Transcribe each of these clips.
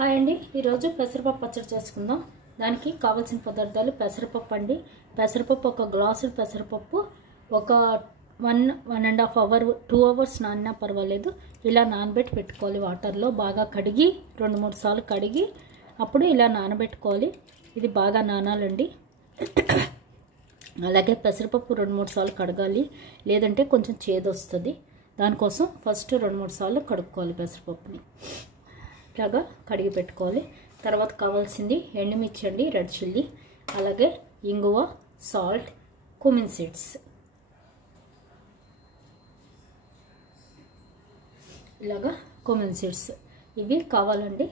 Hi అండి, ఈరోజు పెసరపప్పు పచ్చడి చేసుకుందాం. దానికి కావాల్సిన పదార్థాలు పెసరపప్పు అండి. పెసరపప్పు ఒక గ్లాసు పెసరపప్పు ఒక 1.5 అవర్ 2 అవర్స్ నానినా పర్వాలేదు. ఇలా నానబెట్టి పెట్టుకోవాలి. వాటర్లో బాగా కడిగి 2-3 సార్లు కడిగి అప్పుడు ఇలా నానబెట్టుకోవాలి. ఇది బాగా నానాలండి. అలాగే పెసరపప్పు 2-3 సార్లు కడగాలి, లేదంటే కొంచెం చేదు వస్తుంది. దానికోసం ఫస్ట్ 2-3 సార్లు కడుక్కోవాలి పెసరపప్పుని. ఇలాగా కడిగి పెట్టుకోవాలి. తర్వాత కావాల్సింది ఎండుమిర్చి అండి, రెడ్ చిల్లీ, అలాగే ఇంగువ, సాల్ట్, కుమిన్ సీడ్స్. ఇలాగా కుమిన్ సీడ్స్ ఇవి కావాలండి.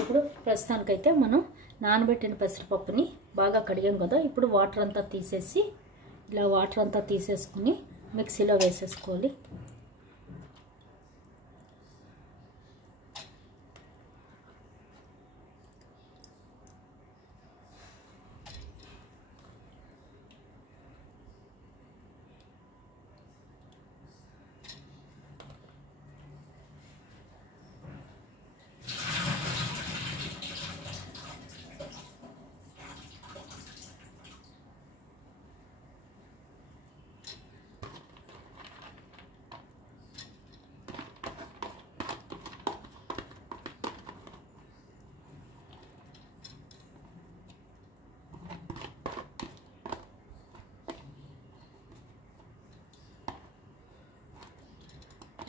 ఇప్పుడు ప్రస్తుతానికైతే మనం నానబెట్టిన పెసరపప్పుని బాగా కడిగాం కదా, ఇప్పుడు వాటర్ అంతా తీసేసి ఇలా వాటర్ అంతా తీసేసుకుని మిక్సీలో వేసేసుకోవాలి.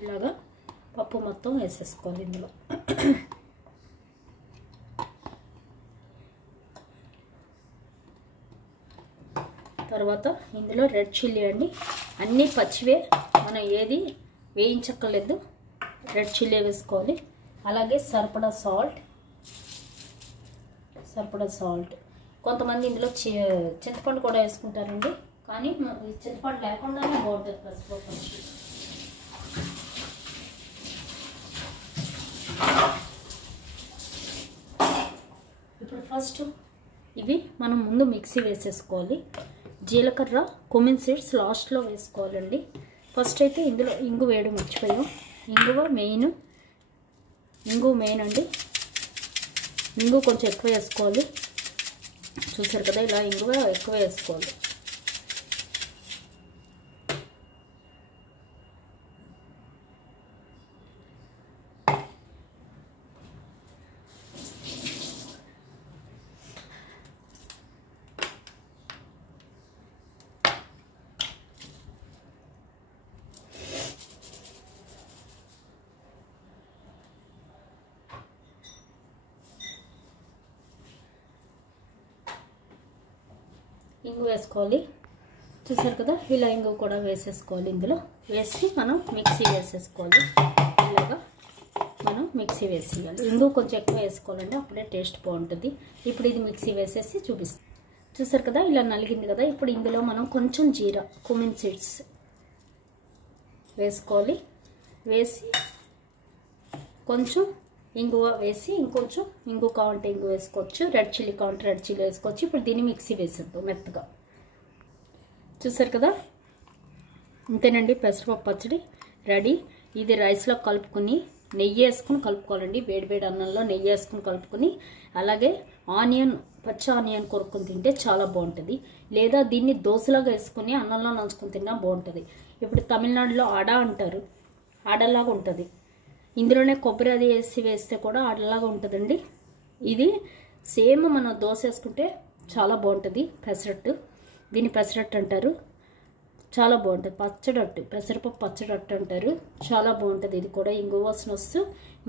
ఇలాగా పప్పు మొత్తం వేసేసుకోవాలి ఇందులో. తర్వాత ఇందులో రెడ్ చిల్లీ అండి, అన్నీ పచ్చివే, మనం ఏది వేయించక్కర్లేదు. రెడ్ చిల్లీ వేసుకోవాలి. అలాగే సరిపడా సాల్ట్. కొంతమంది ఇందులో చింతపండు కూడా వేసుకుంటారండి, కానీ చింతపండు లేకుండానే బాగుంటుంది పెసరపప్పు. ఇప్పుడు ఫస్ట్ ఇవి మనం ముందు మిక్సీ వేసేసుకోవాలి. జీలకర్ర, కుమిన్ సీడ్స్ లాస్ట్లో వేసుకోవాలండి. ఫస్ట్ అయితే ఇందులో ఇంగు వేయడం మర్చిపోయాం. ఇంగువ మెయిన్ అండి. ఇంగు కొంచెం ఎక్కువ వేసుకోవాలి. చూసారు కదా, ఇలా ఇంగువ ఎక్కువ వేసుకోవాలి. ఇంగు వేసుకోవాలి. చూసారు కదా, ఇలా ఇంగు కూడా వేసేసుకోవాలి. ఇందులో వేసి మనం మిక్సీ వేసేసుకోవాలి. ఇలాగా మనం మిక్సీ వేసేయాలి. ఇంగు కొంచెం ఎక్కువ వేసుకోవాలండి, అప్పుడే టేస్ట్ బాగుంటుంది. ఇప్పుడు ఇది మిక్సీ వేసేసి చూపిస్తాం. చూసారు కదా, ఇలా నలిగింది కదా. ఇప్పుడు ఇందులో మనం కొంచెం జీరా, కుమిన్ సీడ్స్ వేసుకోవాలి. వేసి కొంచెం ఇంగువ వేసి, ఇంకొంచెం ఇంగు కావాలంటే ఇంగు వేసుకోవచ్చు, రెడ్ చిల్లీ కావాలంటే రెడ్ చిల్లీ వేసుకోవచ్చు. ఇప్పుడు దీన్ని మిక్సీ వేసేద్దాం మెత్తగా. చూసారు కదా, అంతేనండి, పెసరపప్పు పచ్చడి రెడీ. ఇది రైస్లో కలుపుకొని నెయ్యి వేసుకుని కలుపుకోవాలండి. వేడివేడి అన్నంలో నెయ్యి వేసుకుని కలుపుకొని, అలాగే పచ్చి ఆనియన్ కొరుక్కుని తింటే చాలా బాగుంటుంది. లేదా దీన్ని దోశలాగా వేసుకుని అన్నంలో నంచుకుని తిన్నా బాగుంటుంది. ఇప్పుడు తమిళనాడులో ఆడ అంటారు, ఆడలాగా ఉంటుంది. ఇందులోనే కొబ్బరి అది వేస్తే కూడా ఆడలాగా ఉంటుందండి. ఇది సేమ్ మనం దోశ వేసుకుంటే చాలా బాగుంటుంది. దీన్ని పెసరట్టు అంటారు. చాలా బాగుంటుంది. పచ్చడట్టు, పెసరపప్పు పచ్చడట్టు అంటారు. చాలా బాగుంటుంది. ఇది కూడా ఇంగు వాసన వస్తూ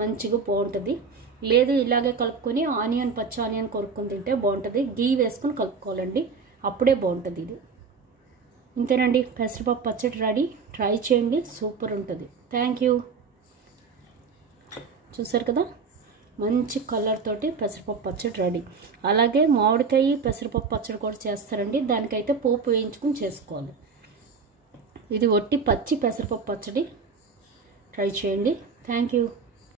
మంచిగా బాగుంటుంది. లేదు ఇలాగే కలుపుకొని పచ్చి ఆనియన్ కొరుక్కొని తింటే బాగుంటుంది. గీ వేసుకొని కలుపుకోవాలండి, అప్పుడే బాగుంటుంది ఇది. ఇంతేనండి, పెసరపప్పు పచ్చడి రెడీ. ట్రై చేయండి, సూపర్ ఉంటుంది. Thank you. చూసారు కదా, మంచి కలర్ తోటి పెసరపప్పు పచ్చడి రెడీ. అలాగే మామిడికాయ పెసరపప్పు పచ్చడి కూడా చేస్తారండి. దానికైతే పోపు వేయించుకుని చేసుకోవాలి. ఇది ఒట్టి పచ్చి పెసరపప్పు పచ్చడి. ట్రై చేయండి. Thank you.